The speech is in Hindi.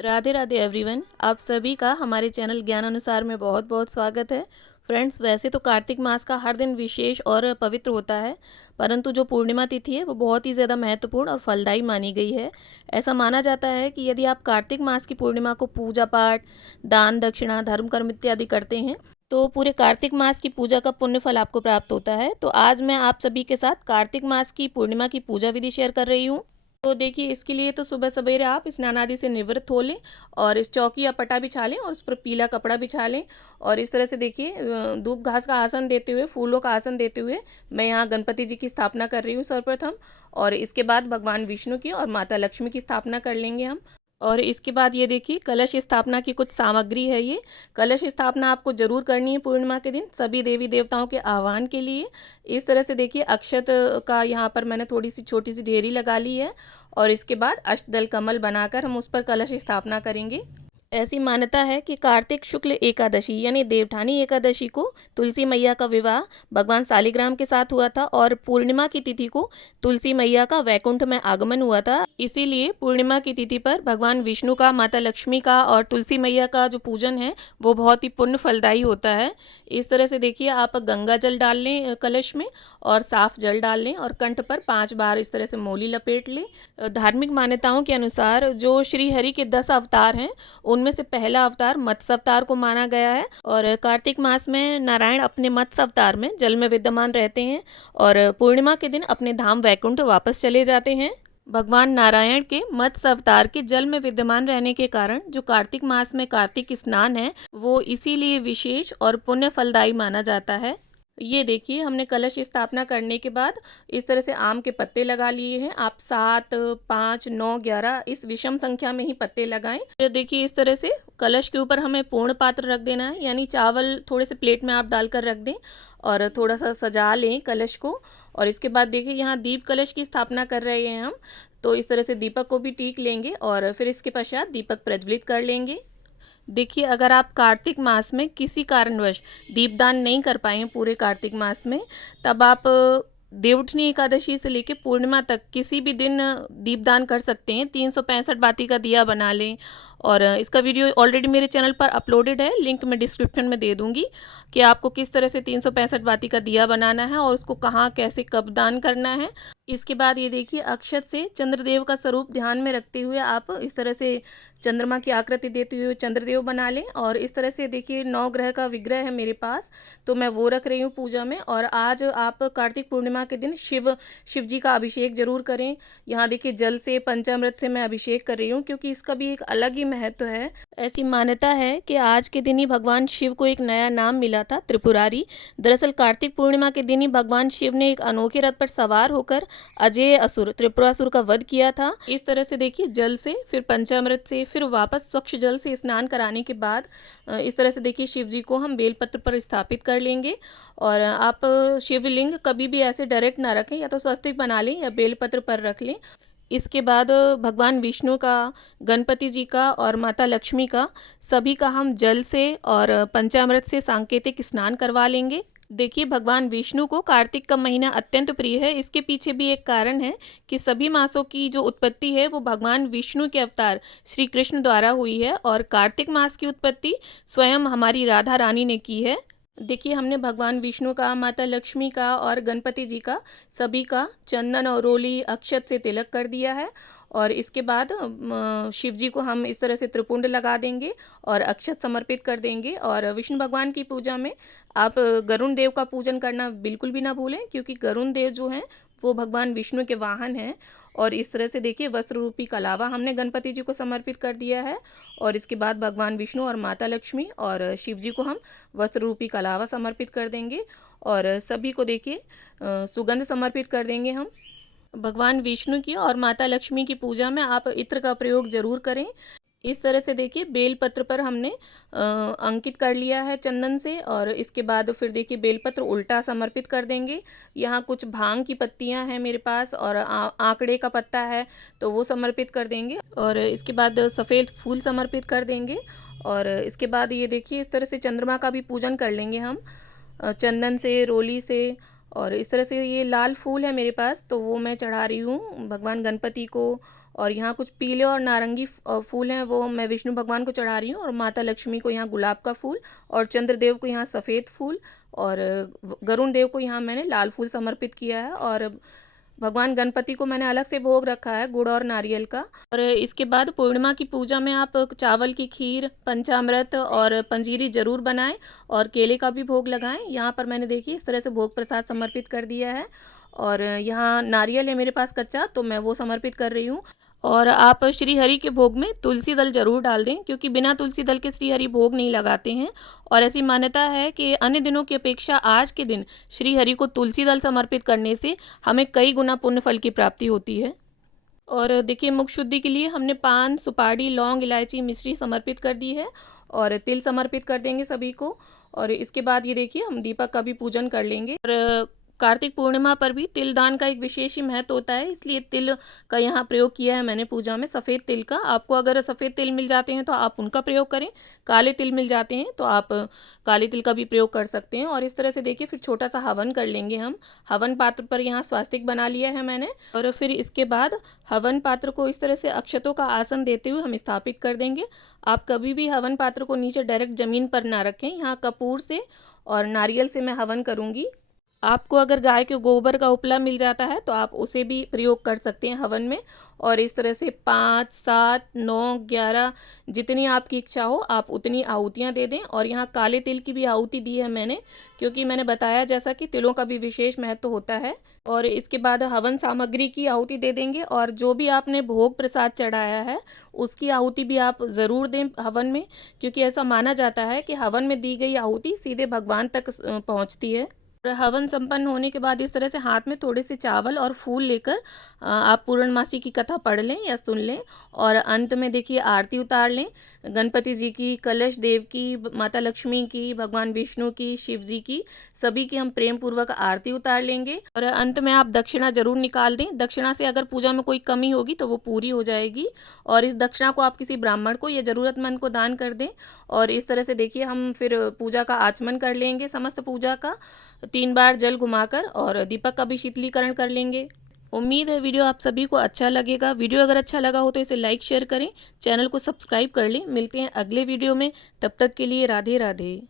राधे राधे एवरीवन। आप सभी का हमारे चैनल ज्ञान अनुसार में बहुत बहुत स्वागत है। फ्रेंड्स, वैसे तो कार्तिक मास का हर दिन विशेष और पवित्र होता है, परंतु जो पूर्णिमा तिथि है वो बहुत ही ज़्यादा महत्वपूर्ण और फलदायी मानी गई है। ऐसा माना जाता है कि यदि आप कार्तिक मास की पूर्णिमा को पूजा पाठ, दान दक्षिणा, धर्म कर्म इत्यादि करते हैं तो पूरे कार्तिक मास की पूजा का पुण्य फल आपको प्राप्त होता है। तो आज मैं आप सभी के साथ कार्तिक मास की पूर्णिमा की पूजा विधि शेयर कर रही हूँ। तो देखिए, इसके लिए तो सुबह सवेरे आप स्नान आदि से निवृत्त हो लें और इस चौकी या पटा बिछा लें और उस पर पीला कपड़ा बिछा लें। और इस तरह से देखिए, धूप घास का आसन देते हुए, फूलों का आसन देते हुए मैं यहाँ गणपति जी की स्थापना कर रही हूँ सर्वप्रथम। और इसके बाद भगवान विष्णु की और माता लक्ष्मी की स्थापना कर लेंगे हम। और इसके बाद ये देखिए, कलश स्थापना की कुछ सामग्री है। ये कलश स्थापना आपको जरूर करनी है पूर्णिमा के दिन सभी देवी देवताओं के आह्वान के लिए। इस तरह से देखिए, अक्षत का यहाँ पर मैंने थोड़ी सी छोटी सी ढेरी लगा ली है और इसके बाद अष्टदल कमल बनाकर हम उस पर कलश स्थापना करेंगे। ऐसी मान्यता है कि कार्तिक शुक्ल एकादशी यानी देवठानी एकादशी को तुलसी मैया का विवाह भगवान शालिग्राम के साथ हुआ था और पूर्णिमा की तिथि को तुलसी मैया का वैकुंठ में आगमन हुआ था। इसीलिए पूर्णिमा की तिथि पर भगवान विष्णु का, माता लक्ष्मी का और तुलसी मैया का जो पूजन है वो बहुत ही पुण्य फलदायी होता है। इस तरह से देखिए, आप गंगा जल डाल लें कलश में और साफ जल डाल लें और कंठ पर 5 बार इस तरह से मोली लपेट लें। धार्मिक मान्यताओं के अनुसार जो श्री हरि के 10 अवतार हैं उनमें से पहला अवतार मत्स्य अवतार को माना गया है। और कार्तिक मास में नारायण अपने मत्स्य अवतार में जल में विद्यमान रहते हैं और पूर्णिमा के दिन अपने धाम वैकुंठ वापस चले जाते हैं। भगवान नारायण के मत्स्य अवतार के जल में विद्यमान रहने के कारण जो कार्तिक मास में कार्तिक स्नान है वो इसीलिए विशेष और पुण्य फलदायी माना जाता है। ये देखिए, हमने कलश स्थापना करने के बाद इस तरह से आम के पत्ते लगा लिए हैं। आप 7, 5, 9, 11 इस विषम संख्या में ही पत्ते लगाएं। तो देखिए, इस तरह से कलश के ऊपर हमें पूर्ण पात्र रख देना है, यानी चावल थोड़े से प्लेट में आप डालकर रख दें और थोड़ा सा सजा लें कलश को। और इसके बाद देखिए, यहाँ दीप कलश की स्थापना कर रहे हैं हम, तो इस तरह से दीपक को भी टीक लेंगे और फिर इसके पश्चात दीपक प्रज्वलित कर लेंगे। देखिए, अगर आप कार्तिक मास में किसी कारणवश दीपदान नहीं कर पाए हैं पूरे कार्तिक मास में, तब आप देवउठनी एकादशी से लेकर पूर्णिमा तक किसी भी दिन दीपदान कर सकते हैं। 365 बाती का दिया बना लें और इसका वीडियो ऑलरेडी मेरे चैनल पर अपलोडेड है, लिंक मैं डिस्क्रिप्शन में दे दूंगी कि आपको किस तरह से 365 बाती का दिया बनाना है और उसको कहाँ कैसे कब दान करना है। इसके बाद ये देखिए, अक्षत से चंद्रदेव का स्वरूप ध्यान में रखते हुए आप इस तरह से चंद्रमा की आकृति देते हुए चंद्रदेव बना लें। और इस तरह से देखिए, 9 ग्रह का विग्रह है मेरे पास, तो मैं वो रख रही हूँ पूजा में। और आज आप कार्तिक पूर्णिमा के दिन शिव जी का अभिषेक जरूर करें। यहाँ देखिए, जल से पंचामृत से मैं अभिषेक कर रही हूँ क्योंकि इसका भी एक अलग ही महत्व है। ऐसी मान्यता है कि आज के दिन ही भगवान शिव को एक नया नाम मिला था, त्रिपुरारी। दरअसल कार्तिक पूर्णिमा के दिन ही भगवान शिव ने एक अनोखे रथ पर सवार होकर अजय असुर त्रिपुरासुर का वध किया था। इस तरह से देखिए, जल से, फिर पंचामृत से, फिर वापस स्वच्छ जल से स्नान कराने के बाद इस तरह से देखिए, शिव जी को हम बेलपत्र पर स्थापित कर लेंगे। और आप शिवलिंग कभी भी ऐसे डायरेक्ट ना रखें, या तो स्वस्तिक बना लें या बेलपत्र पर रख लें। इसके बाद भगवान विष्णु का, गणपति जी का और माता लक्ष्मी का, सभी का हम जल से और पंचामृत से सांकेतिक स्नान करवा लेंगे। देखिए, भगवान विष्णु को कार्तिक का महीना अत्यंत प्रिय है। इसके पीछे भी एक कारण है कि सभी मासों की जो उत्पत्ति है वो भगवान विष्णु के अवतार श्री कृष्ण द्वारा हुई है और कार्तिक मास की उत्पत्ति स्वयं हमारी राधा रानी ने की है। देखिए, हमने भगवान विष्णु का, माता लक्ष्मी का और गणपति जी का सभी का चंदन और रोली अक्षत से तिलक कर दिया है। और इसके बाद शिव जी को हम इस तरह से त्रिपुंड लगा देंगे और अक्षत समर्पित कर देंगे। और विष्णु भगवान की पूजा में आप गरुण देव का पूजन करना बिल्कुल भी ना भूलें, क्योंकि गरुण देव जो हैं वो भगवान विष्णु के वाहन हैं। और इस तरह से देखिए, वस्त्र रूपी कलावा हमने गणपति जी को समर्पित कर दिया है। और इसके बाद भगवान विष्णु और माता लक्ष्मी और शिव जी को हम वस्त्र रूपी कलावा समर्पित कर देंगे। और सभी को देखिए, सुगंध समर्पित कर देंगे हम। भगवान विष्णु की और माता लक्ष्मी की पूजा में आप इत्र का प्रयोग जरूर करें। इस तरह से देखिए, बेलपत्र पर हमने अंकित कर लिया है चंदन से। और इसके बाद फिर देखिए, बेलपत्र उल्टा समर्पित कर देंगे। यहाँ कुछ भांग की पत्तियाँ हैं मेरे पास और आंकड़े का पत्ता है, तो वो समर्पित कर देंगे। और इसके बाद सफ़ेद फूल समर्पित कर देंगे। और इसके बाद ये देखिए, इस तरह से चंद्रमा का भी पूजन कर लेंगे हम चंदन से, रोली से। और इस तरह से ये लाल फूल है मेरे पास, तो वो मैं चढ़ा रही हूँ भगवान गणपति को और यहाँ कुछ पीले और नारंगी फूल हैं, वो मैं विष्णु भगवान को चढ़ा रही हूँ। और माता लक्ष्मी को यहाँ गुलाब का फूल, और चंद्रदेव को यहाँ सफ़ेद फूल, और गरुण देव को यहाँ मैंने लाल फूल समर्पित किया है। और भगवान गणपति को मैंने अलग से भोग रखा है गुड़ और नारियल का। और इसके बाद पूर्णिमा की पूजा में आप चावल की खीर, पंचामृत और पंजीरी जरूर बनाएं और केले का भी भोग लगाएं। यहाँ पर मैंने देखिए इस तरह से भोग प्रसाद समर्पित कर दिया है। और यहाँ नारियल है मेरे पास कच्चा, तो मैं वो समर्पित कर रही हूँ। और आप श्री हरि के भोग में तुलसी दल जरूर डाल दें, क्योंकि बिना तुलसी दल के श्री हरि भोग नहीं लगाते हैं। और ऐसी मान्यता है कि अन्य दिनों की अपेक्षा आज के दिन श्री हरि को तुलसी दल समर्पित करने से हमें कई गुना पुण्य फल की प्राप्ति होती है। और देखिए मुख शुद्धि के लिए हमने पान, सुपारी, लौंग, इलायची, मिश्री समर्पित कर दी है, और तिल समर्पित कर देंगे सभी को। और इसके बाद ये देखिए हम दीपक का भी पूजन कर लेंगे। और कार्तिक पूर्णिमा पर भी तिल दान का एक विशेष ही महत्व होता है, इसलिए तिल का यहाँ प्रयोग किया है मैंने पूजा में, सफ़ेद तिल का। आपको अगर सफ़ेद तिल मिल जाते हैं तो आप उनका प्रयोग करें, काले तिल मिल जाते हैं तो आप काले तिल का भी प्रयोग कर सकते हैं। और इस तरह से देखिए फिर छोटा सा हवन कर लेंगे हम। हवन पात्र पर यहाँ स्वास्तिक बना लिया है मैंने। और फिर इसके बाद हवन पात्र को इस तरह से अक्षतों का आसन देते हुए हम स्थापित कर देंगे। आप कभी भी हवन पात्र को नीचे डायरेक्ट ज़मीन पर ना रखें। यहाँ कपूर से और नारियल से मैं हवन करूँगी। आपको अगर गाय के गोबर का उपला मिल जाता है तो आप उसे भी प्रयोग कर सकते हैं हवन में। और इस तरह से 5, 7, 9, 11 जितनी आपकी इच्छा हो आप उतनी आहुतियाँ दे दें। और यहाँ काले तिल की भी आहुति दी है मैंने, क्योंकि मैंने बताया जैसा कि तिलों का भी विशेष महत्व होता है। और इसके बाद हवन सामग्री की आहुति दे देंगे, और जो भी आपने भोग प्रसाद चढ़ाया है उसकी आहुति भी आप ज़रूर दें हवन में, क्योंकि ऐसा माना जाता है कि हवन में दी गई आहुति सीधे भगवान तक पहुँचती है। और हवन संपन्न होने के बाद इस तरह से हाथ में थोड़े से चावल और फूल लेकर आप पूर्णमासी की कथा पढ़ लें या सुन लें। और अंत में देखिए आरती उतार लें, गणपति जी की, कलश देव की, माता लक्ष्मी की, भगवान विष्णु की, शिव जी की, सभी की हम प्रेम पूर्वक आरती उतार लेंगे। और अंत में आप दक्षिणा जरूर निकाल दें। दक्षिणा से अगर पूजा में कोई कमी होगी तो वो पूरी हो जाएगी। और इस दक्षिणा को आप किसी ब्राह्मण को या ज़रूरतमंद को दान कर दें। और इस तरह से देखिए हम फिर पूजा का आचमन कर लेंगे, समस्त पूजा का 3 बार जल घुमाकर, और दीपक का भी शीतलीकरण कर लेंगे। उम्मीद है वीडियो आप सभी को अच्छा लगेगा। वीडियो अगर अच्छा लगा हो तो इसे लाइक शेयर करें, चैनल को सब्सक्राइब कर लें। मिलते हैं अगले वीडियो में, तब तक के लिए राधे राधे।